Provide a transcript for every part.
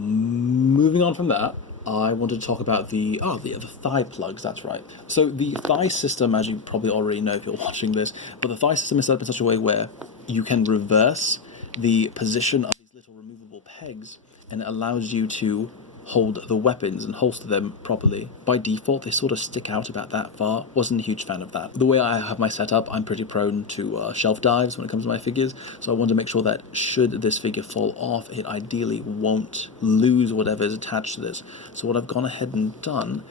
moving on from that, I wanted to talk about the thigh plugs, that's right. So the thigh system, as you probably already know if you're watching this, but the thigh system is set up in such a way where you can reverse the position of these little removable pegs, and it allows you to hold the weapons and holster them properly. By default, they sort of stick out about that far. Wasn't a huge fan of that. The way I have my setup, I'm pretty prone to shelf dives when it comes to my figures, so I wanted to make sure that should this figure fall off, it ideally won't lose whatever is attached to this. So what I've gone ahead and done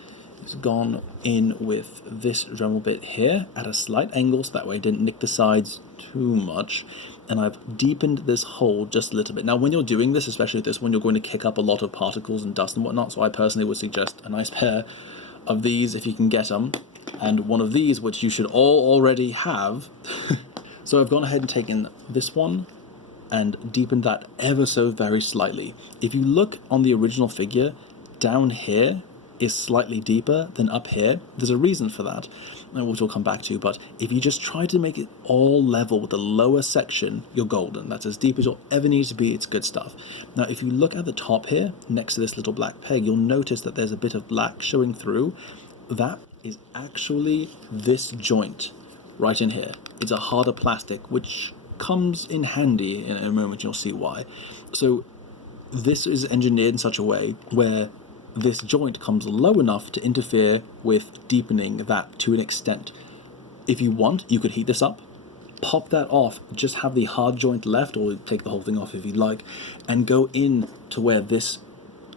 is gone in with this Dremel bit here at a slight angle, so that way I didn't nick the sides too much, and I've deepened this hole just a little bit. Now when you're doing this, especially this one, you're going to kick up a lot of particles and dust and whatnot, so I personally would suggest a nice pair of these if you can get them, and one of these, which you should all already have. So I've gone ahead and taken this one and deepened that ever so very slightly. If you look on the original figure, down here is slightly deeper than up here. There's a reason for that, which we'll come back to, but if you just try to make it all level with the lower section, you're golden. That's as deep as you'll ever need to be. It's good stuff. Now, if you look at the top here, next to this little black peg, you'll notice that there's a bit of black showing through. That is actually this joint right in here. It's a harder plastic, which comes in handy in a moment. You'll see why. So this is engineered in such a way where this joint comes low enough to interfere with deepening that to an extent. If you want, you could heat this up, pop that off, just have the hard joint left, or take the whole thing off if you'd like, and go in to where this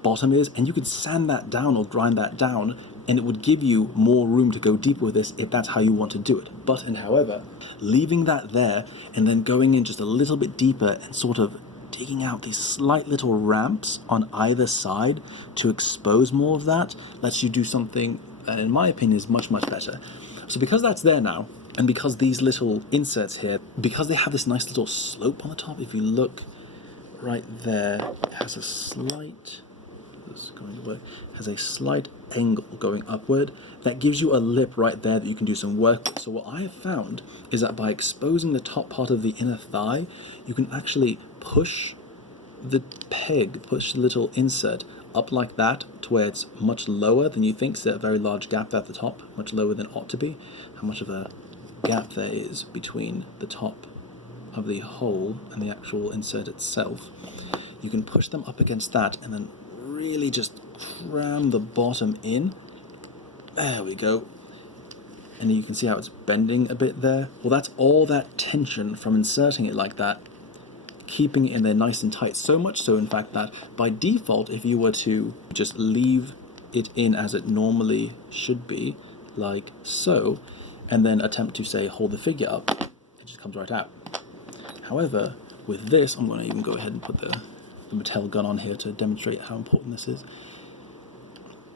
bottom is, and you could sand that down or grind that down, and it would give you more room to go deeper with this if that's how you want to do it. But and however, leaving that there and then going in just a little bit deeper and sort of digging out these slight little ramps on either side to expose more of that lets you do something that in my opinion is much better. So because that's there now, and because these little inserts here, because they have this nice little slope on the top, if you look right there, it has a slight, has a slight angle going upward that gives you a lip right there that you can do some work with. So what I have found is that by exposing the top part of the inner thigh, you can actually push the peg, push the little insert up like that to where it's much lower than you think. So there's a very large gap there at the top, much lower than it ought to be. How much of a gap there is between the top of the hole and the actual insert itself. You can push them up against that and then really just cram the bottom in. There we go. And you can see how it's bending a bit there. Well, that's all that tension from inserting it like that, keeping it in there nice and tight. So much so, in fact, that by default, if you were to just leave it in as it normally should be, like so, and then attempt to, say, hold the figure up, it just comes right out. However, with this, I'm going to even go ahead and put the Mattel gun on here to demonstrate how important this is.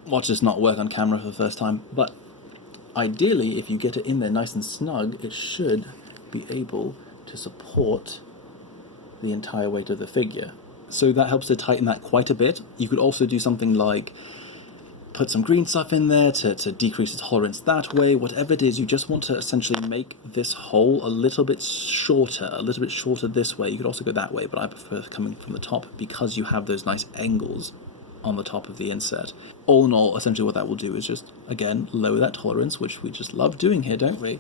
Watch this not work on camera for the first time, but ideally, if you get it in there nice and snug, it should be able to support the entire weight of the figure. So that helps to tighten that quite a bit. You could also do something like put some green stuff in there to decrease the tolerance that way. Whatever it is, you just want to essentially make this hole a little bit shorter this way. You could also go that way, but I prefer coming from the top because you have those nice angles on the top of the insert. All in all, essentially what that will do is just, again, lower that tolerance, which we just love doing here, don't we?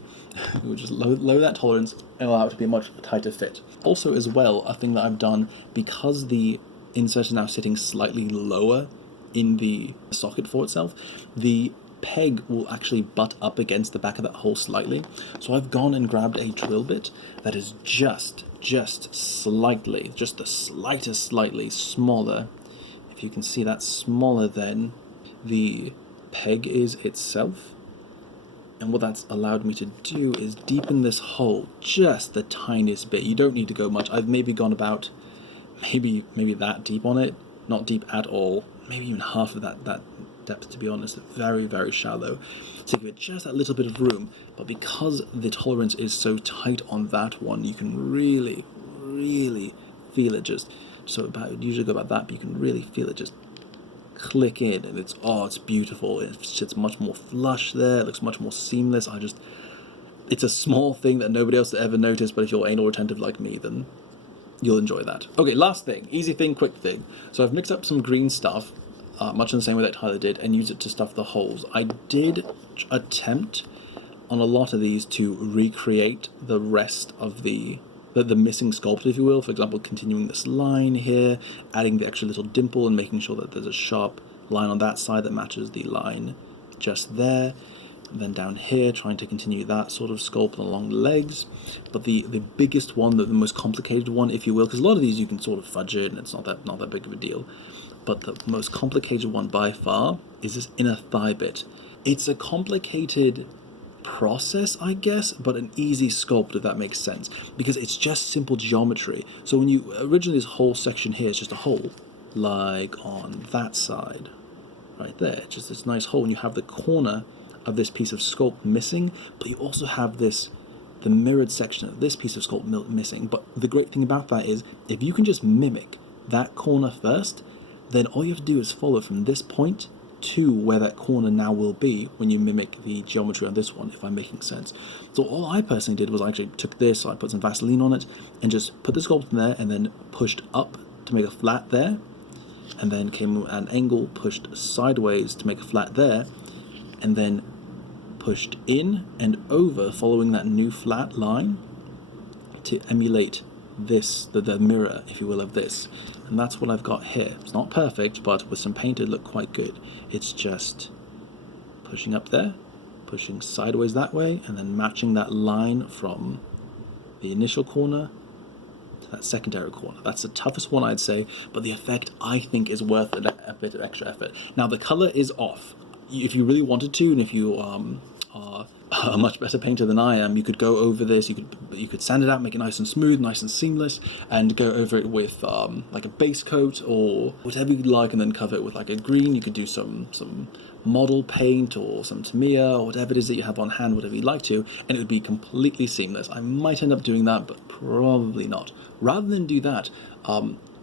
We'll just lower that tolerance and allow it to be a much tighter fit. Also, as well, a thing that I've done, because the insert is now sitting slightly lower in the socket for itself, the peg will actually butt up against the back of that hole slightly. So I've gone and grabbed a drill bit that is just slightly, just the slightest slightly smaller. If you can see, that's smaller than the peg is itself. And what that's allowed me to do is deepen this hole just the tiniest bit. You don't need to go much. I've maybe gone about maybe that deep on it, not deep at all, maybe even half of that depth, to be honest. Very shallow, to give it just that little bit of room. But because the tolerance is so tight on that one, you can really feel it just, so about, usually go about that, but you can really feel it just click in, and it's beautiful. It's much more flush there, it looks much more seamless. It's a small thing that nobody else has ever noticed, but if you're anal retentive like me, then you'll enjoy that. Okay, last thing, easy thing, quick thing. So I've mixed up some green stuff, much in the same way that Tyler did, and used it to stuff the holes. I did attempt on a lot of these to recreate the rest of the missing sculpt, if you will. For example, continuing this line here, adding the extra little dimple and making sure that there's a sharp line on that side that matches the line just there. And then down here, trying to continue that sort of sculpt along the legs. But the biggest one, the most complicated one, if you will, because a lot of these you can sort of fudge it and it's not that big of a deal. But the most complicated one by far is this inner thigh bit. It's a complicated process, I guess, but an easy sculpt, if that makes sense, because it's just simple geometry. So when you originally, this whole section here is just a hole, like on that side, right there, just this nice hole, and you have the corner of this piece of sculpt missing, but you also have the mirrored section of this piece of sculpt missing. But the great thing about that is, if you can just mimic that corner first, then all you have to do is follow from this point to where that corner now will be when you mimic the geometry on this one, if I'm making sense. So all I personally did was I actually took this, I put some Vaseline on it, and just put the sculpt in there, and then pushed up to make a flat there, and then came at an angle, pushed sideways to make a flat there, and then pushed in and over, following that new flat line to emulate this, the mirror, if you will, of this. And that's what I've got here. It's not perfect, but with some paint it looked quite good. It's just pushing up there, pushing sideways that way, and then matching that line from the initial corner to that secondary corner. That's the toughest one, I'd say, but the effect, I think, is worth a bit of extra effort. Now, the color is off. If you really wanted to, and if you are a much better painter than I am, you could go over this, you could sand it out, make it nice and smooth, nice and seamless, and go over it with like a base coat or whatever you'd like, and then cover it with like a green. You could do some model paint or some Tamiya or whatever it is that you have on hand, whatever you'd like to, and it would be completely seamless. I might end up doing that, but probably not. Rather than do that,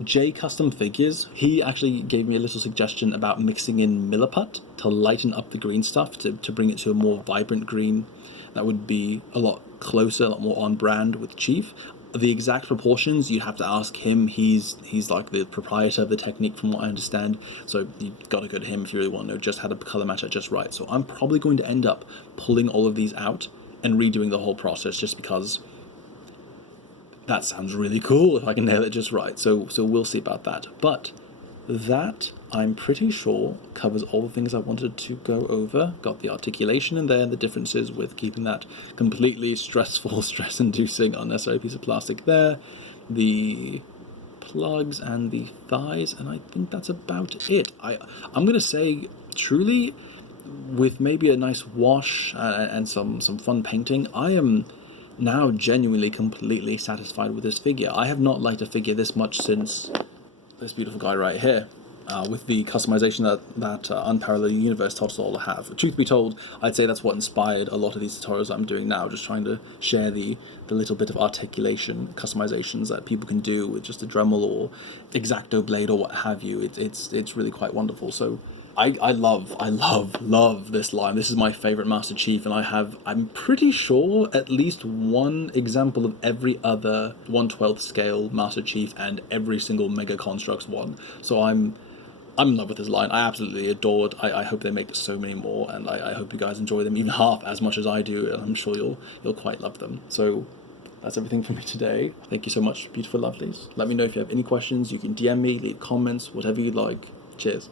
J Custom Figures, he actually gave me a little suggestion about mixing in Milliput to lighten up the green stuff, to bring it to a more vibrant green that would be a lot closer, a lot more on brand with Chief. The exact proportions, you have to ask him. He's like the proprietor of the technique, from what I understand, so you've got to go to him if you really want to know just how to color match it just right. So I'm probably going to end up pulling all of these out and redoing the whole process, just because that sounds really cool if I can nail it just right. So we'll see about that. But that, I'm pretty sure, covers all the things I wanted to go over. Got the articulation in there, the differences with keeping that completely stressful, stress-inducing, unnecessary piece of plastic there, the plugs and the thighs, and I think that's about it. I'm going to say, truly, with maybe a nice wash and some fun painting, I am now genuinely completely satisfied with this figure. I have not liked a figure this much since this beautiful guy right here, with the customization that Unparalleled Universe taught us all to have. Truth be told, I'd say that's what inspired a lot of these tutorials I'm doing now, just trying to share the little bit of articulation customizations that people can do with just a Dremel or X-Acto blade or what have you. It's really quite wonderful. So I love this line. This is my favorite Master Chief, and I'm pretty sure, at least one example of every other 1/12 scale Master Chief and every single Mega Construx one. So I'm in love with this line. I absolutely adore it. I hope they make so many more, and I hope you guys enjoy them even half as much as I do, and I'm sure you'll quite love them. So that's everything from me today. Thank you so much, beautiful lovelies. Let me know if you have any questions. You can DM me, leave comments, whatever you'd like. Cheers.